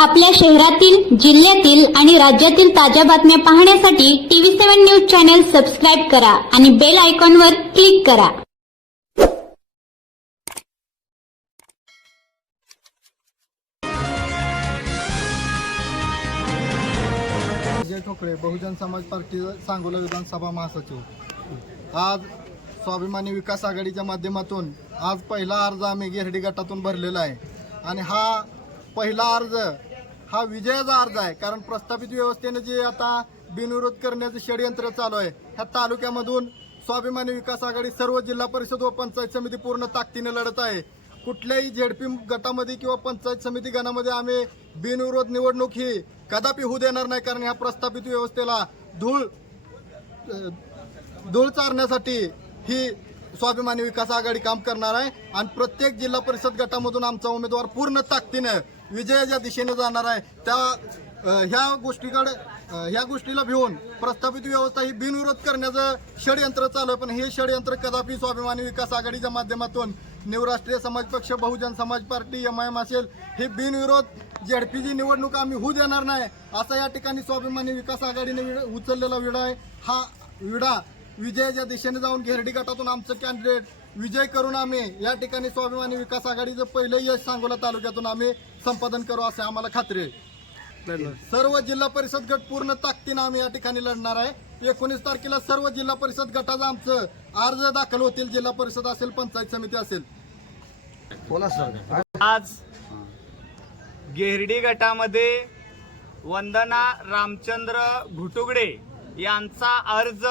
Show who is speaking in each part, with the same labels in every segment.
Speaker 1: आपल्या शहरातील जिल्ह्यातील आणि राज्यातील ताज्या बातम्या पाहण्यासाठी TV seven news channel subscribe करा आणि बेल आयकॉनवर क्लिक करा.
Speaker 2: विजय ठोकळे बहुजन समाज पार्टी सांगोला विधानसभा महासचिव. आज स्वाभिमानी विकास आघाडीच्या माध्यमातून आज पहिला अर्ज आम्ही गिरडी गटातून भरलेला आहे. आणि हा पहिला अर्ज. हा विजयाचा अर्ज आहे कारण प्रस्थापित व्यवस्थेने जे आता बिनविरोध करण्याचं षडयंत्र चालू आहे ह्या तालुक्यामधून स्वाभिमानी विकास आघाडी सर्व जिल्हा परिषद व पंचायत समिती पूर्ण ताकदीने लढत आहे. कुठल्याही झेडपी गटामध्ये किंवा पंचायत समिती गणामध्ये आम्ही बिनविरोध निवडणूक ही कदापि होऊ देणार नाही कारण ह्या प्रस्थापित व्यवस्थेला धूळ धूळ चारण्यासाठी ही स्वाभिमानी विकास आघाडी काम करणार आहे आणि प्रत्येक जिल्हा परिषद गटामधून आमचा उमेदवार पूर्ण ताकदीनं विजयाच्या दिशेने जाणार आहे त्या ह्या गोष्टीकडे ह्या गोष्टीला भिवून प्रस्थापित व्यवस्था ही बिनविरोध करण्याचं षडयंत्र चालू आहे. पण हे षडयंत्र कदापि स्वाभिमानी विकास आघाडीच्या माध्यमातून निवराष्ट्रीय समाज पक्ष Bahujan Samaj party M I am असेल हे बिनविरोध झेडपीची निवडणूक आम्ही होऊ देणार नाही असा या ठिकाणी स्वाभिमानी विकास आघाडीने विड- उचललेला विडा आहे. हा विडा विजयाच्या दिशेने जाऊन घेरडी गटातून आमचं कॅन्डिडेट विजय करून आम्ही या ठिकाणी स्वाभिमानी विकास आघाडीचं पहिलं यश सांगोला तालुक्यातून आम्ही संपादन करू असे आम्हाला खात्री आहे. सर्व जिल्हा परिषद गट पूर्ण ताकदीनं आम्ही या ठिकाणी लढणार आहे. एकोणीस तारखेला सर्व जिल्हा परिषद गटाचा आमचं अर्ज दाखल होतील जिल्हा परिषद असेल पंचायत समिती असेल.
Speaker 3: आज गेहर्डी गटामध्ये वंदना रामचंद्र घुटुगडे यांचा अर्ज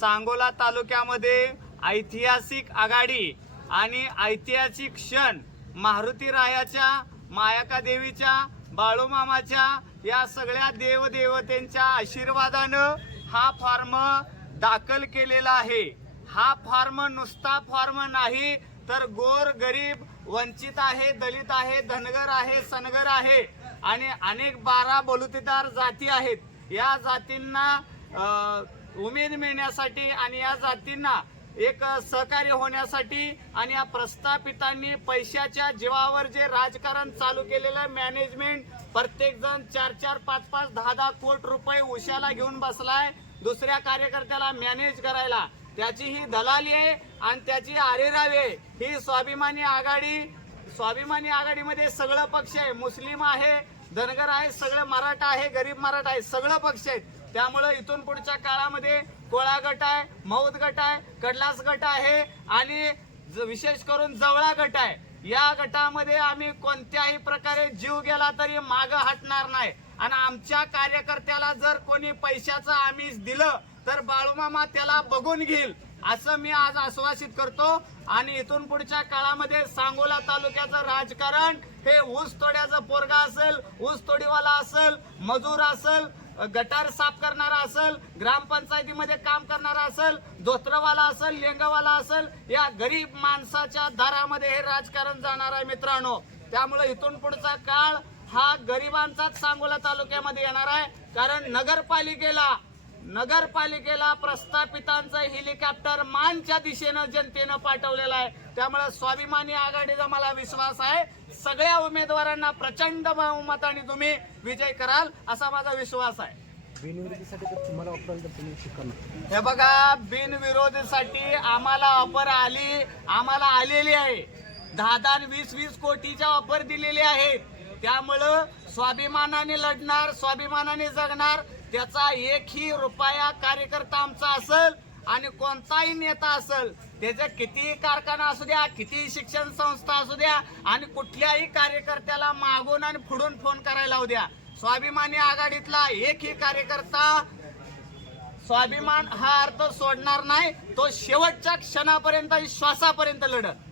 Speaker 3: सांगोला तालुक्यामध्ये ऐतिहासिक आघाडी आणि ऐतिहासिक क्षण मारुती रायाच्या मायाका देवीच्या बाळूमामाच्या या सगळ्या देवदेवतेंच्या आशीर्वादानं हा फॉर्म दाखल केलेला आहे. हा फॉर्म नुसता फॉर्म नाही तर गोर गरीब वंचित आहे दलित आहे धनगर आहे सनगर आहे आणि अनेक बारा बलुतेदार जाती आहेत. या जातींना उमेद मिळण्यासाठी आणि या जातींना एक सहकार्य होण्यासाठी आणि या प्रस्थापितांनी पैशाच्या जीवावर जे राजकारण चालू केलेलं मॅनेजमेंट प्रत्येक जण चार चार पाच पाच दहा दहा कोट रुपये उशाला घेऊन बसलाय दुसऱ्या कार्यकर्त्याला मॅनेज करायला. त्याची ही दलाली आहे आणि त्याची आरेरावी आहे. ही स्वाभिमानी आघाडी स्वाभिमानी आघाडीमध्ये सगळं पक्ष आहे. मुस्लिम आहे धनगर आहे सगळं मराठा आहे गरीब मराठा आहे सगळं पक्ष आहेत. त्यामुळं इथून पुढच्या काळामध्ये कोळा गट आहे मौद गट आहे कडलास गट आहे आणि ज- विशेष करून जवळा गट आहे. या गटामध्ये आम्ही कोणत्याही प्रकारे जीव गेला तरी मागं हटणार नाही. आणि आमच्या कार्यकर्त्याला जर कोणी पैशाचं आमिष दिलं तर बाळूमामा त्याला बघून घेईल असं मी आज आश्वासित करतो. आणि इथून पुढच्या काळामध्ये सांगोला तालुक्याचं राजकारण हे ऊस तोड्याचं पोरगा असेल ऊस तोडीवाला असेल मजूर असेल गटार साफ करणारा असेल ग्रामपंचायतीमध्ये काम करणारा असेल धोत्रवाला असेल लेंगावाला असेल या गरीब माणसाच्या दारामध्ये हे राजकारण जाणार आहे मित्रांनो. त्यामुळे इथून पुढचा काळ हा गरिबांचाच सांगोला तालुक्यामध्ये येणार आहे. कारण नगरपालिकेला नगरपालिकेला प्रस्थापितांचं हेलिकॉप्टर मानच्या दिशेनं जनतेनं पाठवलेलं आहे. त्यामुळे स्वाभिमानी आघाडीचा मला विश्वास आहे. सगळ्या उमेदवारांना प्रचंड बहुमताने तुम्ही विजय कराल असा माझा विश्वास आहे. हे बघा बिनविरोधीसाठी आम्हाला ऑफर आली आम्हाला आलेली आहे. दहा दहा वीस वीस कोटीच्या ऑफर दिलेले आहेत. त्यामुळं स्वाभिमानाने लढणार स्वाभिमानाने जगणार त्याचा एकही रुपया कार्यकर्ता आमचा असेल आणि कोणताही नेता असेल त्याचा कितीही कारखाना असू द्या कितीही शिक्षण संस्था असू द्या आणि कुठल्याही कार्यकर्त्याला मागून आणि फुडून फोन करायला लावू द्या. स्वाभिमानी आघाडीतला एकही कार्यकर्ता स्वाभिमान हा अर्थ सोडणार नाही तो शेवटच्या क्षणापर्यंत श्वासापर्यंत लढत.